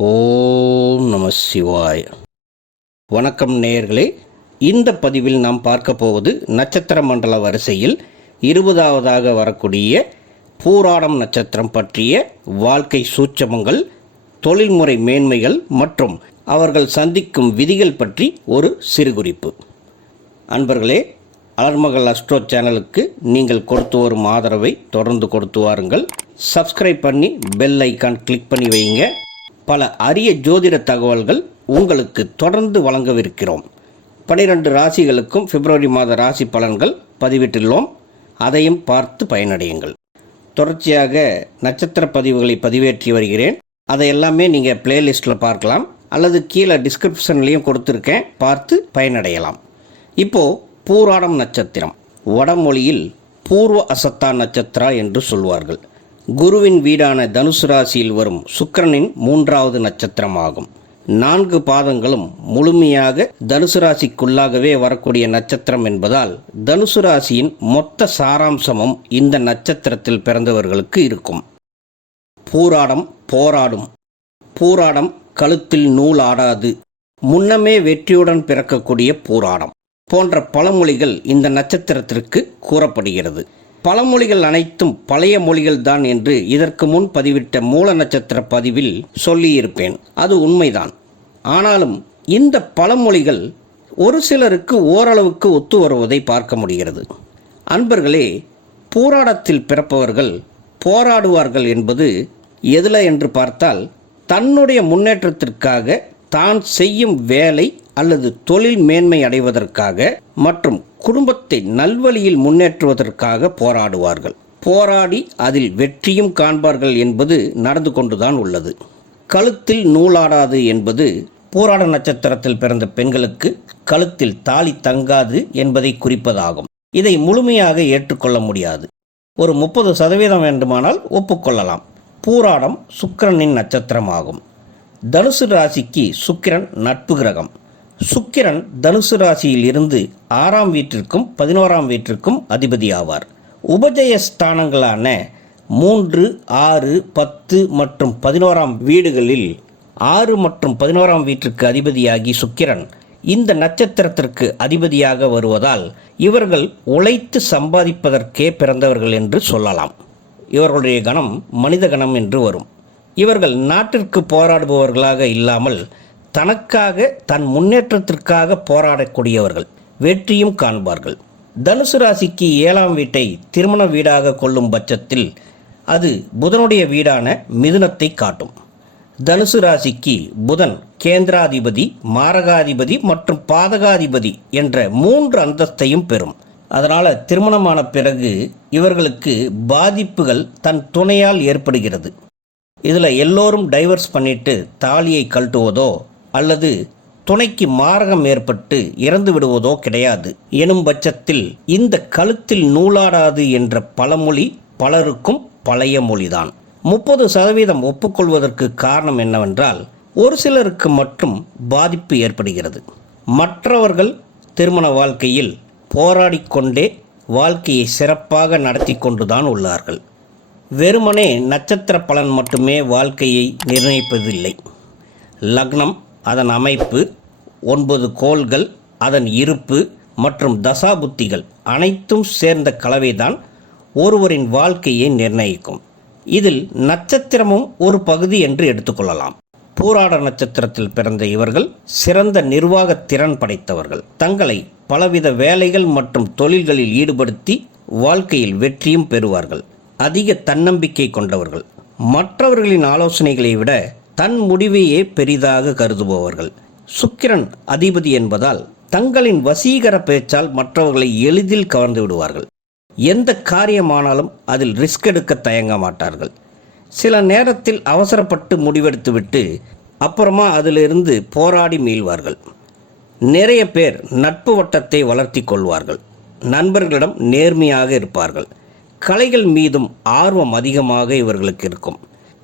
ஓம் நம சிவாய. வணக்கம் நேயர்களே. இந்த பதிவில் நாம் பார்க்க போவது நட்சத்திர மண்டல வரிசையில் 20வதாக வரக்கூடிய பூராடம் நட்சத்திரம் பற்றிய வாழ்க்கை சூட்சமங்கள், தொழில்முறை மேன்மைகள் மற்றும் அவர்கள் சந்திக்கும் விதிகள் பற்றி ஒரு சிறு குறிப்பு. அன்பர்களே, அலர்மகள் அஸ்ட்ரோ சேனலுக்கு நீங்கள் கொடுத்து வரும் ஆதரவை தொடர்ந்து கொடுத்து வாருங்கள். சப்ஸ்கிரைப் பண்ணி பெல் ஐக்கான் கிளிக் பண்ணி வைங்க. பல அரிய ஜோதிட தகவல்கள் உங்களுக்கு தொடர்ந்து வழங்கவிருக்கிறோம். 12 ராசிகளுக்கும் பிப்ரவரி மாத ராசி பலன்கள் பதிவிட்டுள்ளோம். அதையும் பார்த்து பயனடையுங்கள். தொடர்ச்சியாக நட்சத்திர பதிவுகளை பதிவேற்றி வருகிறேன். அதை எல்லாமே நீங்கள் பிளேலிஸ்ட்டில் பார்க்கலாம், அல்லது கீழே டிஸ்கிரிப்ஷன்லேயும் கொடுத்துருக்கேன், பார்த்து பயனடையலாம். இப்போது பூராடம் நட்சத்திரம் வடமொழியில் பூர்வ அசத்தா நட்சத்திரா என்று சொல்வார்கள். குருவின் வீடான தனுசு ராசியில் வரும் சுக்கிரனின் 3வது நட்சத்திரமாகும். 4 பாதங்களும் முழுமையாக தனுசு ராசிக்குள்ளாகவே வரக்கூடிய நட்சத்திரம் என்பதால் தனுசு ராசியின் மொத்த சாராம்சமும் இந்த நட்சத்திரத்தில் பிறந்தவர்களுக்கு இருக்கும். பூராடம் போராடும். பூராடம் கழுத்தில் நூல் ஆடாது. முன்னமே வெற்றியுடன் பிறக்கக்கூடிய பூராடம் போன்ற பழமொழிகள் இந்த நட்சத்திரத்திற்கு கூறப்படுகிறது. பழமொழிகள் அனைத்தும் பழைய மொழிகள் தான் என்று இதற்கு முன் பதிவிட்ட மூல நட்சத்திர பதிவில் சொல்லியிருப்பேன். அது உண்மைதான். ஆனாலும் இந்த பழமொழிகள் ஒரு சிலருக்கு ஓரளவுக்கு ஒத்து வருவதை பார்க்க முடிகிறது. அன்பர்களே, பூராடத்தில் பிறப்பவர்கள் போராடுவார்கள் என்பது எதில் என்று பார்த்தால், தன்னுடைய முன்னேற்றத்திற்காக தான் செய்யும் வேலை அல்லது தொழில் மேன்மை அடைவதற்காக மற்றும் குடும்பத்தை நல்வழியில் முன்னேற்றுவதற்காக போராடுவார்கள். போராடி அதில் வெற்றியும் காண்பார்கள் என்பது நடந்து கொண்டுதான் உள்ளது. கழுத்தில் நூலாடாது என்பது பூராட நட்சத்திரத்தில் பிறந்த பெண்களுக்கு கழுத்தில் தாலி தங்காது என்பதை குறிப்பதாகும். இதை முழுமையாக ஏற்றுக்கொள்ள முடியாது. ஒரு 30% வேண்டுமானால் ஒப்புக்கொள்ளலாம். பூராடம் சுக்கிரனின் நட்சத்திரமாகும். தனுசு ராசிக்கு சுக்கிரன் நட்பு கிரகம். சுக்கிரன் தனுசு ராசியில் இருந்து 6ஆம் வீட்டிற்கும் 11ஆம் வீட்டிற்கும் அதிபதி ஆவார். உபஜய ஸ்தானங்களான 3, 6, 10 மற்றும் 11ஆம் வீடுகளில் 6 மற்றும் 11ஆம் வீட்டிற்கு அதிபதியாகி சுக்கிரன் இந்த நட்சத்திரத்திற்கு அதிபதியாக வருவதால் இவர்கள் உழைத்து சம்பாதிப்பதற்கே பிறந்தவர்கள் என்று சொல்லலாம். இவர்களுடைய கணம் மனித கணம் என்று வரும். இவர்கள் நாட்டிற்கு போராடுபவர்களாக இல்லாமல் தனக்காக தன் முன்னேற்றத்திற்காக போராடக்கூடியவர்கள், வெற்றியும் காண்பார்கள். தனுசு ராசிக்கு 7ஆம் வீட்டை திருமண வீடாக கொள்ளும் பட்சத்தில் அது புதனுடைய வீடான மிதுனத்தை காட்டும். தனுசு ராசிக்கு புதன் கேந்திராதிபதி, மாரகாதிபதி மற்றும் பாதகாதிபதி என்ற 3 அந்தஸ்தையும் பெறும். அதனால் திருமணமான பிறகு இவர்களுக்கு பாதிப்புகள் தன் துணையால் ஏற்படுகிறது. இதில் எல்லோரும் டைவர்ஸ் பண்ணிட்டு தாலியை கழட்டுவதோ அல்லது துணைக்கு மாரகம் ஏற்பட்டு இறந்து விடுவதோ கிடையாது எனும் பட்சத்தில் இந்த கழுத்தில் நூலாடாது என்ற பழமொழி பலருக்கும் பழைய மொழிதான். 30% ஒப்புக்கொள்வதற்கு காரணம் என்னவென்றால், ஒரு சிலருக்கு மட்டும் பாதிப்பு ஏற்படுகிறது. மற்றவர்கள் திருமண வாழ்க்கையில் போராடிக்கொண்டே வாழ்க்கையை சிறப்பாக நடத்தி கொண்டுதான் உள்ளார்கள். வெறுமனே நட்சத்திர பலன் மட்டுமே வாழ்க்கையை நிர்ணயிப்பதில்லை. லக்னம், அதன் அமைப்பு, 9 கோள்கள், அதன் இருப்பு மற்றும் தசாபுத்திகள் அனைத்தும் சேர்ந்த கலவைதான் ஒருவரின் வாழ்க்கையை நிர்ணயிக்கும். இதில் நட்சத்திரமும் ஒரு பகுதி என்று எடுத்துக்கொள்ளலாம். பூராட நட்சத்திரத்தில் பிறந்த இவர்கள் சிறந்த நிர்வாக திறன் படைத்தவர்கள். தங்களை பலவித வேலைகள் மற்றும் தொழில்களில் ஈடுபடுத்தி வாழ்க்கையில் வெற்றியும் பெறுவார்கள். அதிக தன்னம்பிக்கை கொண்டவர்கள். மற்றவர்களின் ஆலோசனைகளை விட தன் முடிவையே பெரிதாக கருதுபவர்கள். சுக்கிரன் அதிபதி என்பதால் தங்களின் வசீகர பேச்சால் மற்றவர்களை எளிதில் கவர்ந்து விடுவார்கள். எந்த காரியமானாலும் அதில் ரிஸ்க் எடுக்க தயங்க மாட்டார்கள். சில நேரத்தில் அவசரப்பட்டு முடிவெடுத்துவிட்டு அப்புறமா அதிலிருந்து போராடி மீள்வார்கள். நிறைய பேர் நட்பு வட்டத்தை வளர்த்தி கொள்வார்கள். நண்பர்களிடம் நேர்மையாக இருப்பார்கள். கலைகள் மீதும் ஆர்வம் அதிகமாக இவர்களுக்கு இருக்கும்.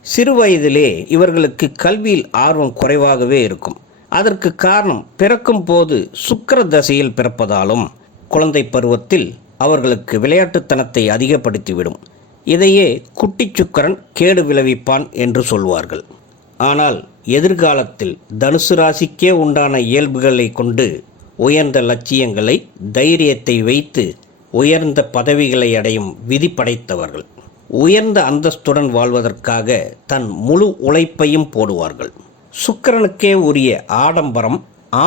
சிறு வயதிலே இவர்களுக்கு கல்வியில் ஆர்வம் குறைவாகவே இருக்கும். அதற்கு காரணம், பிறக்கும் போது சுக்கிர தசையில் பிறப்பதாலும் குழந்தை பருவத்தில் அவர்களுக்கு விளையாட்டுத்தனத்தை அதிகப்படுத்திவிடும். இதையே குட்டி சுக்கரன் கேடு விளைவிப்பான் என்று சொல்வார்கள். ஆனால் எதிர்காலத்தில் தனுசு ராசிக்கே உண்டான இயல்புகளை கொண்டு உயர்ந்த லட்சியங்களை, தைரியத்தை வைத்து உயர்ந்த பதவிகளை அடையும் விதி படைத்தவர்கள். உயர்ந்த அந்தஸ்துடன் வாழ்வதற்காக தன் முழு உழைப்பையும் போடுவார்கள். சுக்கிரனுக்கே உரிய ஆடம்பரம்,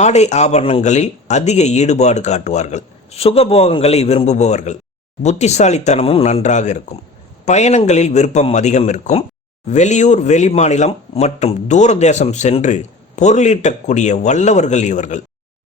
ஆடை ஆபரணங்களில் அதிக ஈடுபாடு காட்டுவார்கள். சுகபோகங்களை விரும்புபவர்கள். புத்திசாலித்தனமும் நன்றாக இருக்கும். பயணங்களில் விருப்பம் அதிகம் இருக்கும். வெளியூர், வெளிமாநிலம் மற்றும் தூரதேசம் சென்று பொருளீட்டக்கூடிய வல்லவர்கள் இவர்கள்.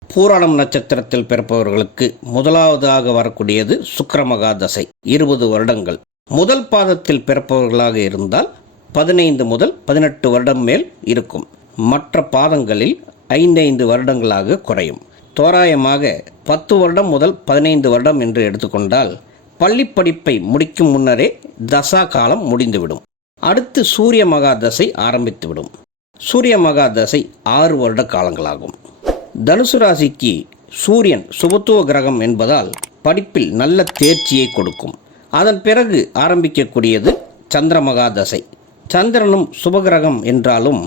பூராடம் நட்சத்திரத்தில் பிறப்பவர்களுக்கு முதலாவதாக வரக்கூடியது சுக்கிரமகா தசை, 20 வருடங்கள். முதல் பாதத்தில் பிறப்பவர்களாக இருந்தால் 15 முதல் 18 வருடம் மேல் இருக்கும். மற்ற பாதங்களில் 5 வருடங்களாக குறையும். தோராயமாக 10 வருடம் முதல் 15 வருடம் என்று எடுத்துக்கொண்டால் பள்ளி படிப்பை முடிக்கும் முன்னரே தசா காலம் முடிந்துவிடும். அடுத்து சூரிய மகா தசை ஆரம்பித்துவிடும். சூரிய மகா தசை 6 வருட காலங்களாகும். தனுசு ராசிக்கு சூரியன் சுபத்துவ கிரகம் என்பதால் படிப்பில் நல்ல தேர்ச்சியை கொடுக்கும். அதன் பிறகு ஆரம்பிக்கக்கூடியது சந்திரமகா தசை. சந்திரனும் சுபகிரகம் என்றாலும்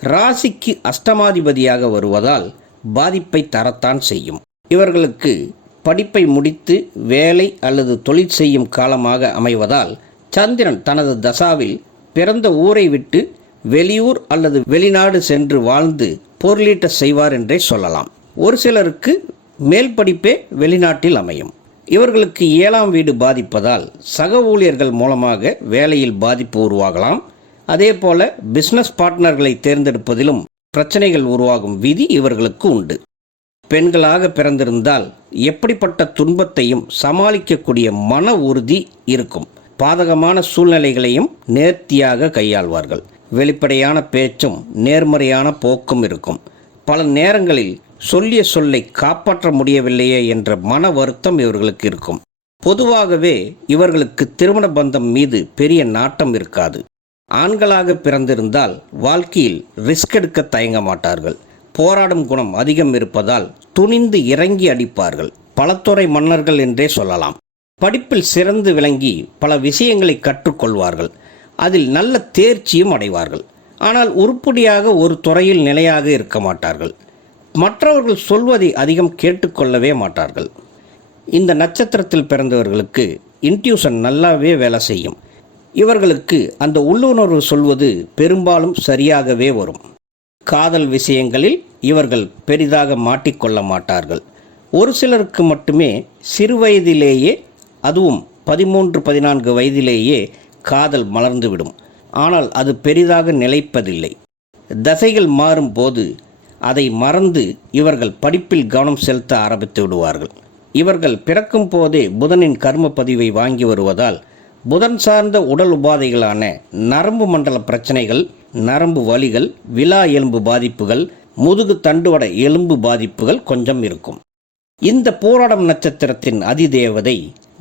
ராசிக்கு அஷ்டமாதிபதியாக வருவதால் பாதிப்பை தரத்தான் செய்யும். இவர்களுக்கு படிப்பை முடித்து வேலை அல்லது தொழில் செய்யும் காலமாக அமைவதால் சந்திரன் தனது தசாவில் பிறந்த ஊரை விட்டு வெளியூர் அல்லது வெளிநாடு சென்று வாழ்ந்து பொருளீட்ட செய்வார் என்றே சொல்லலாம். ஒரு சிலருக்கு மேல் படிப்பே வெளிநாட்டில் அமையும். இவர்களுக்கு 7ஆம் வீடு பாதிப்பதால் சக ஊழியர்கள் மூலமாக வேலையில் பாதிப்பு உருவாகலாம். அதே போல பிஸ்னஸ் பார்ட்னர்களை தேர்ந்தெடுப்பதிலும் பிரச்சனைகள் உருவாகும் விதி இவர்களுக்கு உண்டு. பெண்களாக பிறந்திருந்தால் எப்படிப்பட்ட துன்பத்தையும் சமாளிக்கக்கூடிய மன உறுதி இருக்கும். பாதகமான சூழ்நிலைகளையும் நேர்த்தியாக கையாள்வார்கள். வெளிப்படையான பேச்சும் நேர்மறையான போக்கும் இருக்கும். பல நேரங்களில் சொல்லிய சொல்லை காப்பாற்ற முடியவில்லையே என்ற மன வருத்தம் இவர்களுக்கு இருக்கும். பொதுவாகவே இவர்களுக்கு திருமண பந்தம் மீது பெரிய நாட்டம் இருக்காது. ஆண்களாக பிறந்திருந்தால் வாழ்க்கையில் ரிஸ்க் எடுக்க தயங்க மாட்டார்கள். போராடும் குணம் அதிகம் இருப்பதால் துணிந்து இறங்கி அடிப்பார்கள். பலத்துறை மன்னர்கள் என்றே சொல்லலாம். படிப்பில் சிறந்து விளங்கி பல விஷயங்களை கற்றுக்கொள்வார்கள். அதில் நல்ல தேர்ச்சியும் அடைவார்கள். ஆனால் உருப்படியாக ஒரு துறையில் நிலையாக இருக்க மாட்டார்கள். மற்றவர்கள் சொல்வதை அதிகம் கேட்டுக்கொள்ளவே மாட்டார்கள். இந்த நட்சத்திரத்தில் பிறந்தவர்களுக்கு இன்ட்யூஷன் நல்லாவே வேலை செய்யும். இவர்களுக்கு அந்த உள்ளுணர்வு சொல்வது பெரும்பாலும் சரியாகவே வரும். காதல் விஷயங்களில் இவர்கள் பெரிதாக மாட்டிக்கொள்ள மாட்டார்கள். ஒரு சிலருக்கு மட்டுமே சிறுவயதிலேயே, அதுவும் 13-14 வயதிலேயே காதல் மலர்ந்துவிடும். ஆனால் அது பெரிதாக நிலைப்பதில்லை. தசைகள் மாறும்போது அதை மறந்து இவர்கள் படிப்பில் கவனம் செலுத்த ஆரம்பித்து விடுவார்கள். இவர்கள் பிறக்கும் போதே புதனின் கர்ம பதிவை வாங்கி வருவதால் புதன் சார்ந்த உடல் உபாதைகளான நரம்பு மண்டல பிரச்சனைகள், நரம்பு வலிகள், விலா எலும்பு பாதிப்புகள், முதுகு தண்டுவட எலும்பு பாதிப்புகள் கொஞ்சம் இருக்கும். இந்த போராடம் நட்சத்திரத்தின் அதிதேவதை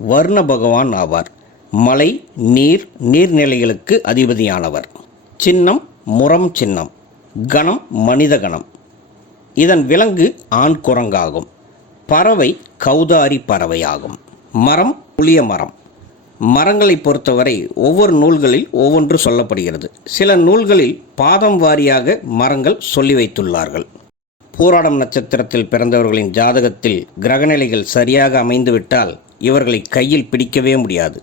வர்ண பகவான் ஆவார். மலை, நீர், நீர்நிலைகளுக்கு அதிபதியானவர். சின்னம் முரம் சின்னம். கணம் மனித கணம். இதன் விலங்கு ஆண் குரங்காகும். பறவை கௌதாரி பறவையாகும். மரம் புளிய மரம். மரங்களை பொறுத்தவரை ஒவ்வொரு நூல்களில் ஒவ்வொன்று சொல்லப்படுகிறது. சில நூல்களில் பாதம் வாரியாக மரங்கள் சொல்லி வைத்துள்ளார்கள். பூராடம் நட்சத்திரத்தில் பிறந்தவர்களின் ஜாதகத்தில் கிரகநிலைகள் சரியாக அமைந்துவிட்டால் இவர்களை கையில் பிடிக்கவே முடியாது.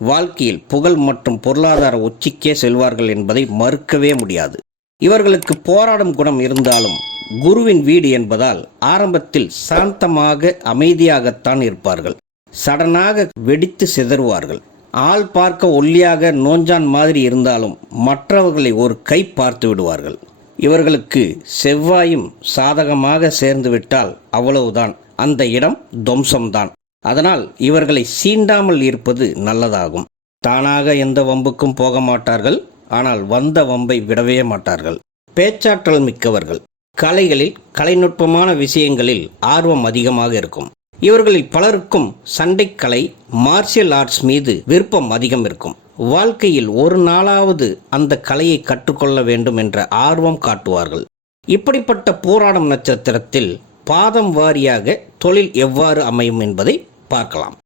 வாழ்க்கையில் புகழ் மற்றும் பொருளாதார உச்சிக்கே செல்வார்கள் என்பதை மறுக்கவே முடியாது. இவர்களுக்கு போராடும் குணம் இருந்தாலும் குருவின் வீடு என்பதால் ஆரம்பத்தில் சாந்தமாக அமைதியாகத்தான் இருப்பார்கள். சடனாக வெடித்து சிதறுவார்கள். ஆள் பார்க்க ஒல்லியாக நோஞ்சான் மாதிரி இருந்தாலும் மற்றவர்களை ஒரு கை பார்த்து விடுவார்கள். இவர்களுக்கு செவ்வாயும் சாதகமாக சேர்ந்துவிட்டால் அவ்வளவுதான், அந்த இடம் துவம்சம்தான். அதனால் இவர்களை சீண்டாமல் இருப்பது நல்லதாகும். தானாக எந்த வம்புக்கும் போக மாட்டார்கள். ஆனால் வந்த வம்பை விடவே மாட்டார்கள். பேச்சாற்றல் மிக்கவர்கள். கலைகளில், கலைநுட்பமான விஷயங்களில் ஆர்வம் அதிகமாக இருக்கும். இவர்களில் பலருக்கும் சண்டைக்கலை, மார்ஷியல் ஆர்ட்ஸ் மீது விருப்பம் அதிகம் இருக்கும். வாழ்க்கையில் ஒரு நாளாவது அந்த கலையை கற்றுக்கொள்ள வேண்டும் என்ற ஆர்வம் காட்டுவார்கள். இப்படிப்பட்ட போராடும் நட்சத்திரத்தில் பாதம் வாரியாக தொழில் எவ்வாறு அமையும் என்பதை பார்க்கலாம்.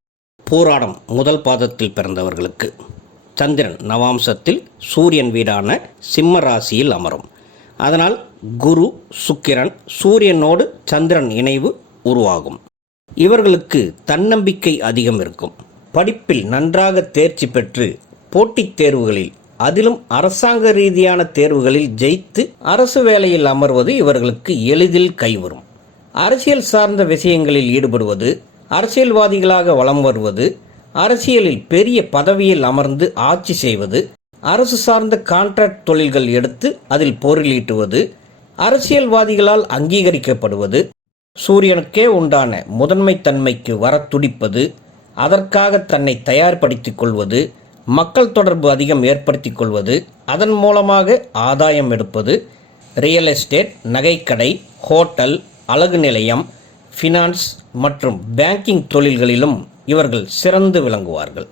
போராடம் முதல் பாதத்தில் பிறந்தவர்களுக்கு சந்திரன் நவாம்சத்தில் சூரியன் வீடான சிம்ம ராசியில் அமரும். அதனால் குரு சுக்கிரன் சூரியனோடு சந்திரன் இணைவு உருவாகும். இவர்களுக்கு தன்னம்பிக்கை அதிகம் இருக்கும். படிப்பில் நன்றாக தேர்ச்சி பெற்று போட்டித் தேர்வுகளில், அதிலும் அரசாங்க ரீதியான தேர்வுகளில் ஜெயித்து அரசு வேலையில் அமர்வது இவர்களுக்கு எளிதில் கைவரும். அரசியல் சார்ந்த விஷயங்களில் ஈடுபடுவது, அரசியல்வாதிகளாக வலம் வருவது, அரசியலில் பெரிய பதவியில் அமர்ந்து ஆட்சி செய்வது, அரசு சார்ந்த கான்ட்ராக்ட் தொழில்கள் எடுத்து அதில் பொருளீட்டுவது, அரசியல்வாதிகளால் அங்கீகரிக்கப்படுவது, சூரியனுக்கே உண்டான முதன்மை தன்மைக்கு வர துடிப்பது, அதற்காக தன்னை தயார்படுத்திக் கொள்வது, மக்கள் தொடர்பு அதிகம் ஏற்படுத்திக் கொள்வது, அதன் மூலமாக ஆதாயம் எடுப்பது, ரியல் எஸ்டேட், நகைக்கடை, ஹோட்டல், அழகு நிலையம், ஃபினான்ஸ் மற்றும் பேங்கிங் தொழில்களிலும் இவர்கள் சிறந்து விளங்குவார்கள்.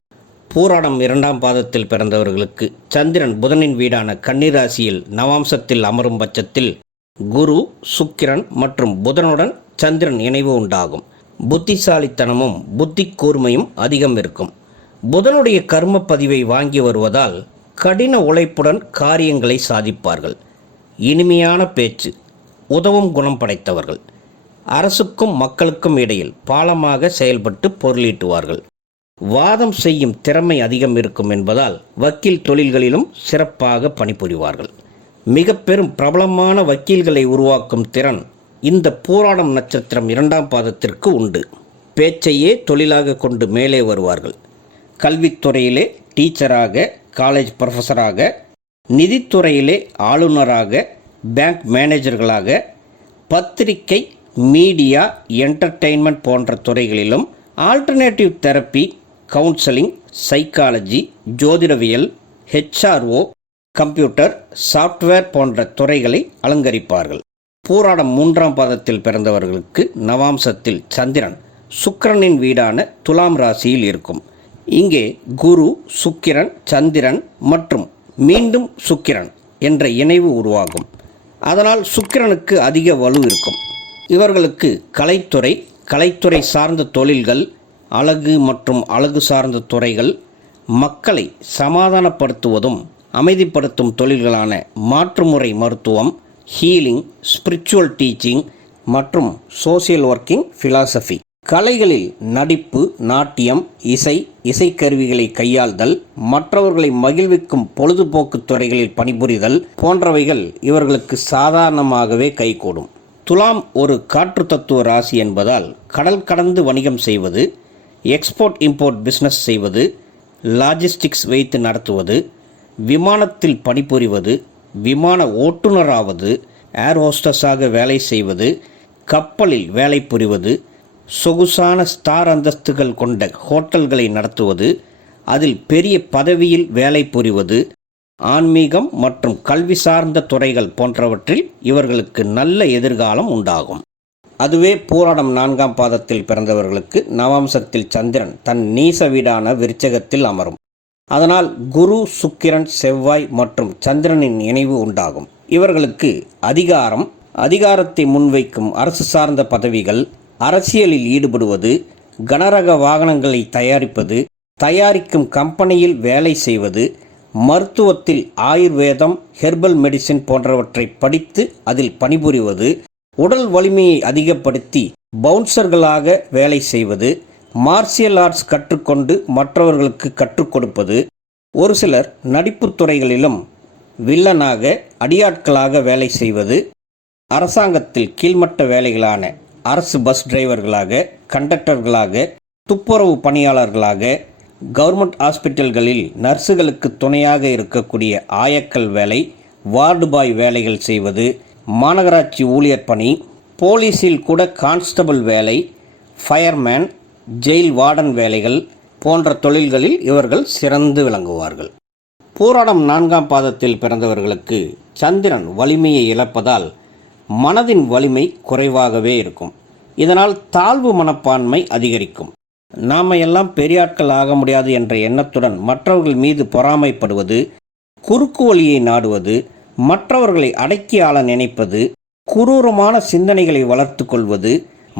பூராடம் 2ஆம் பாதத்தில் பிறந்தவர்களுக்கு சந்திரன் புதனின் வீடான கன்னிராசியில் நவாம்சத்தில் அமரும் பட்சத்தில் குரு சுக்கிரன் மற்றும் புதனுடன் சந்திரன் இணைவு உண்டாகும். புத்திசாலித்தனமும் புத்தி கூர்மையும் அதிகம் இருக்கும். புதனுடைய கர்ம பதிவை வாங்கி வருவதால் கடின உழைப்புடன் காரியங்களை சாதிப்பார்கள். இனிமையான பேச்சு, உதவும் குணம் படைத்தவர்கள். அரசுக்கும் மக்களுக்கும் இடையில் பாலமாக செயல்பட்டு பொருளீட்டுவார்கள். வாதம் செய்யும் திறமை அதிகம் இருக்கும் என்பதால் வக்கீல் தொழில்களிலும் சிறப்பாக பணிபுரிவார்கள். மிக பெரும் பிரபலமான வக்கீல்களை உருவாக்கும் திறன் இந்த பூராடம் நட்சத்திரம் 2ஆம் பாதத்திற்கு உண்டு. பேச்சையே தொழிலாக கொண்டு மேலே வருவார்கள். கல்வித்துறையிலே டீச்சராக, காலேஜ் ப்ரொஃபஸராக, நிதித்துறையிலே ஆளுநராக, பேங்க் மேனேஜர்களாக, பத்திரிகை, மீடியா, என்டர்டெயின்மெண்ட் போன்ற துறைகளிலும், ஆல்டர்னேட்டிவ் தெரப்பி, கவுன்சிலிங், சைக்காலஜி, ஜோதிடவியல், HRO, கம்ப்யூட்டர், சாஃப்ட்வேர் போன்ற துறைகளை அலங்கரிப்பார்கள். பூராடம் 3ஆம் பாதத்தில் பிறந்தவர்களுக்கு நவாம்சத்தில் சந்திரன் சுக்கிரனின் வீடான துலாம் ராசியில் இருக்கும். இங்கே குரு, சுக்கிரன், சந்திரன் மற்றும் மீண்டும் சுக்கிரன் என்ற இணைவு உருவாகும். அதனால் சுக்கிரனுக்கு அதிக வலு இருக்கும். இவர்களுக்கு கலைத்துறை சார்ந்த தொழில்கள், அழகு மற்றும் அழகு சார்ந்த துறைகள், மக்களை சமாதானப்படுத்துவதும் அமைதிப்படுத்தும் தொழில்களான மாற்றுமுறை மருத்துவம், ஹீலிங், ஸ்பிரிச்சுவல் டீச்சிங் மற்றும் சோசியல் ஒர்க்கிங், ஃபிலாசபி, கலைகளில் நடிப்பு, நாட்டியம், இசைக்கருவிகளை கையாள்தல், மற்றவர்களை மகிழ்விக்கும் பொழுதுபோக்கு துறைகளில் பணிபுரிதல் போன்றவைகள் இவர்களுக்கு சாதாரணமாகவே கைகூடும். துலாம் ஒரு காற்று தத்துவ ராசி என்பதால் கடல் கடந்து வணிகம் செய்வது, எக்ஸ்போர்ட் இம்போர்ட் பிஸ்னஸ் செய்வது, லாஜிஸ்டிக்ஸ் வைத்து நடத்துவது, விமானத்தில் பணிபுரிவது, விமான ஓட்டுநராவது, ஏர் ஹோஸ்டஸாக வேலை செய்வது, கப்பலில் வேலை புரிவது, சொகுசான ஸ்டார் அந்தஸ்துகள் கொண்ட ஹோட்டல்களை நடத்துவது, அதில் பெரிய பதவியில் வேலை புரிவது, ஆன்மீகம் மற்றும் கல்வி சார்ந்த துறைகள் போன்றவற்றில் இவர்களுக்கு நல்ல எதிர்காலம் உண்டாகும். அதுவே பூராடம் 4ஆம் பாதத்தில் பிறந்தவர்களுக்கு நவாம்சத்தில் சந்திரன் தன் நீச வீடான விருச்சகத்தில் அமரும். அதனால் குரு, சுக்கிரன், செவ்வாய் மற்றும் சந்திரனின் இணைவு உண்டாகும். இவர்களுக்கு அதிகாரத்தை முன்வைக்கும் அரசு சார்ந்த பதவிகள், அரசியலில் ஈடுபடுவது, கனரக வாகனங்களை தயாரிப்பது, தயாரிக்கும் கம்பெனியில் வேலை செய்வது, மருத்துவத்தில் ஆயுர்வேதம், ஹெர்பல் மெடிசின் போன்றவற்றை படித்து அதில் பணிபுரிவது, உடல் வலிமையை அதிகப்படுத்தி பவுன்சர்களாக வேலை செய்வது, மார்ஷியல் ஆர்ட்ஸ் கற்றுக்கொண்டு மற்றவர்களுக்கு கற்றுக் கொடுப்பது, ஒரு சிலர் நடிப்புத் துறைகளிலும் வில்லனாக, அடியாட்களாக வேலை செய்வது, அரசாங்கத்தில் கீழ்மட்ட வேலைகளான அரசு பஸ் டிரைவர்களாக, கண்டக்டர்களாக, துப்புரவு பணியாளர்களாக, கவர்மெண்ட் ஹாஸ்பிட்டல்களில் நர்ஸுகளுக்கு துணையாக இருக்கக்கூடிய ஆயக்கல் வேலை, வார்டு பாய் வேலைகள் செய்வது, மாநகராட்சி ஊழியர் பணி, போலீஸில் கூட கான்ஸ்டபிள் வேலை, ஃபயர்மேன், ஜெயில் வார்டன் வேலைகள் போன்ற தொழில்களில் இவர்கள் சிறந்து விளங்குவார்கள். பூராடம் 4ஆம் பாதத்தில் பிறந்தவர்களுக்கு சந்திரன் வலிமையை இழப்பதால் மனதின் வலிமை குறைவாகவே இருக்கும். இதனால் தாழ்வு மனப்பான்மை அதிகரிக்கும். நாம் எல்லாம் பெரியாட்கள் ஆக முடியாது என்ற எண்ணத்துடன் மற்றவர்கள் மீது பொறாமைப்படுவது, குறுக்கு வழியை நாடுவது, மற்றவர்களை அடக்கி ஆள நினைப்பது, குரூரமான சிந்தனைகளை வளர்த்து கொள்வது,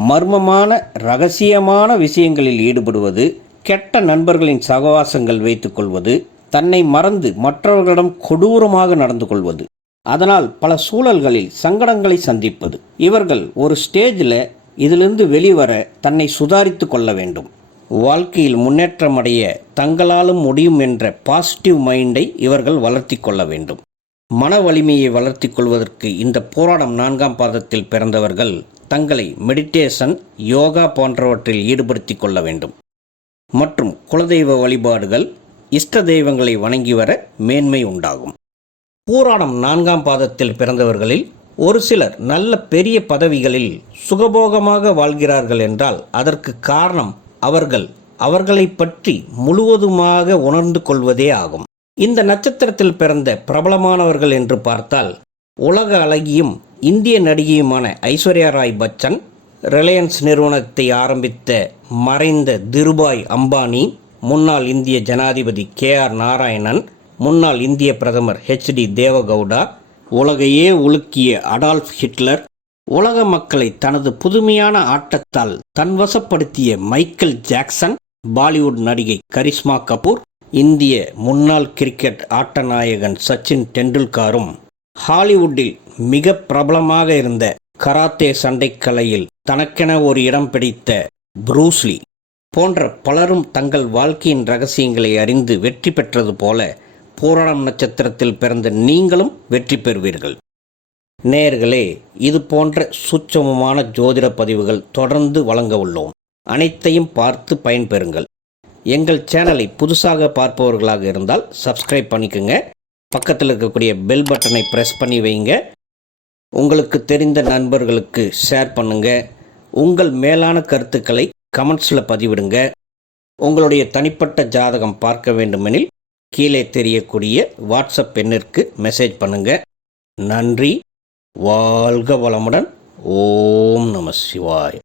மர்மமான இரகசியமான விஷயங்களில் ஈடுபடுவது, கெட்ட நண்பர்களின் சகவாசங்கள் வைத்துக் கொள்வது, தன்னை மறந்து மற்றவர்களிடம் கொடூரமாக நடந்து கொள்வது, அதனால் பல சூழல்களில் சங்கடங்களை சந்திப்பது. இவர்கள் ஒரு ஸ்டேஜில் இதிலிருந்து வெளிவர தன்னை சுதாரித்து கொள்ள வேண்டும். வாழ்க்கையில் முன்னேற்றமடைய தங்களாலும் முடியும் என்ற பாசிட்டிவ் மைண்டை இவர்கள் வளர்த்தி கொள்ள வேண்டும். மன வலிமையை வளர்த்தி கொள்வதற்கு இந்த போராடம் 4ஆம் பாதத்தில் பிறந்தவர்கள் தங்களை மெடிடேஷன், யோகா போன்றவற்றில் ஈடுபடுத்தி கொள்ள வேண்டும். மற்றும் குலதெய்வ வழிபாடுகள், இஷ்ட தெய்வங்களை வணங்கி வர மேன்மை உண்டாகும். பூராடம் 4ஆம் பாதத்தில் பிறந்தவர்களில் ஒரு சிலர் நல்ல பெரிய பதவிகளில் சுகபோகமாக வாழ்கிறார்கள் என்றால் அதற்கு காரணம் அவர்களை பற்றி முழுவதுமாக உணர்ந்து கொள்வதே ஆகும். இந்த நட்சத்திரத்தில் பிறந்த பிரபலமானவர்கள் என்று பார்த்தால் உலக அழகியும் இந்திய நடிகையுமான ஐஸ்வர்யா ராய் பச்சன், ரிலையன்ஸ் நிறுவனத்தை ஆரம்பித்த மறைந்த திருபாய் அம்பானி, முன்னாள் இந்திய ஜனாதிபதி KR நாராயணன், முன்னாள் இந்திய பிரதமர் HD தேவகவுடா, உலகையே உலுக்கிய அடால்ஃப் ஹிட்லர், உலக மக்களை தனது புதுமையான ஆட்டத்தால் தன்வசப்படுத்திய மைக்கேல் ஜாக்சன், பாலிவுட் நடிகை கரிஷ்மா கபூர், இந்திய முன்னாள் கிரிக்கெட் ஆட்ட நாயகன் சச்சின் டெண்டுல்கரும், ஹாலிவுட்டில் மிக பிரபலமாக இருந்த கராத்தே சண்டைக்கலையில் தனக்கென ஒரு இடம் பிடித்த ப்ரூஸ்லி போன்ற பலரும் தங்கள் வாழ்க்கையின் ரகசியங்களை அறிந்து வெற்றி பெற்றது போல பூராடம் நட்சத்திரத்தில் பிறந்த நீங்களும் வெற்றி பெறுவீர்கள். நேயர்களே, இது போன்ற சூட்சமமான ஜோதிட பதிவுகள் தொடர்ந்து வழங்க உள்ளோம். அனைத்தையும் பார்த்து பயன்பெறுங்கள். எங்கள் சேனலை புதுசாக பார்ப்பவர்களாக இருந்தால் சப்ஸ்கிரைப் பண்ணிக்கோங்க. பக்கத்தில் இருக்கக்கூடிய பெல் பட்டனை ப்ரெஸ் பண்ணி வைங்க. உங்களுக்கு தெரிந்த நண்பர்களுக்கு ஷேர் பண்ணுங்க. உங்கள் மேலான கருத்துக்களை கமெண்ட்ஸில் பதிவிடுங்க. உங்களுடைய தனிப்பட்ட ஜாதகம் பார்க்க வேண்டுமெனில் கீழே தெரியக்கூடிய வாட்ஸ்அப் எண்ணிற்கு மெசேஜ் பண்ணுங்க. நன்றி. வாழ்க வளமுடன். ஓம் நம சிவாய்.